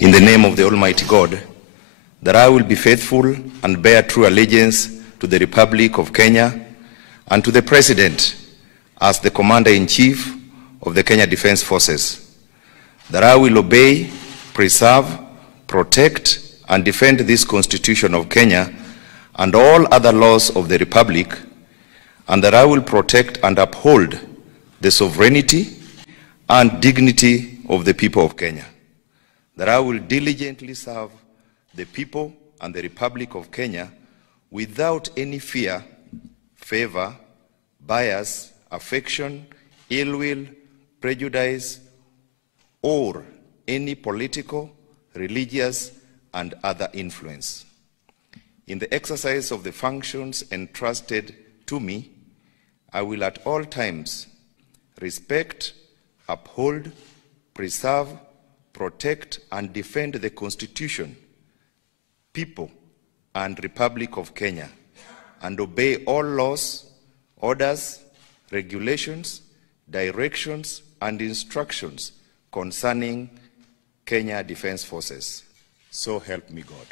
in the name of the Almighty God, that I will be faithful and bear true allegiance to the Republic of Kenya and to the President as the Commander-in-Chief of the Kenya Defence Forces, that I will obey, preserve, protect, and defend this Constitution of Kenya and all other laws of the Republic, and that I will protect and uphold the sovereignty and dignity of the people of Kenya, that I will diligently serve the people and the Republic of Kenya without any fear, favor, bias, affection, ill will, prejudice, or any political, religious, and other influence. In the exercise of the functions entrusted to me, I will at all times respect, uphold, preserve, protect, and defend the Constitution, people, and Republic of Kenya, and obey all laws, orders, regulations, directions, and instructions concerning Kenya Defence Forces. So help me God.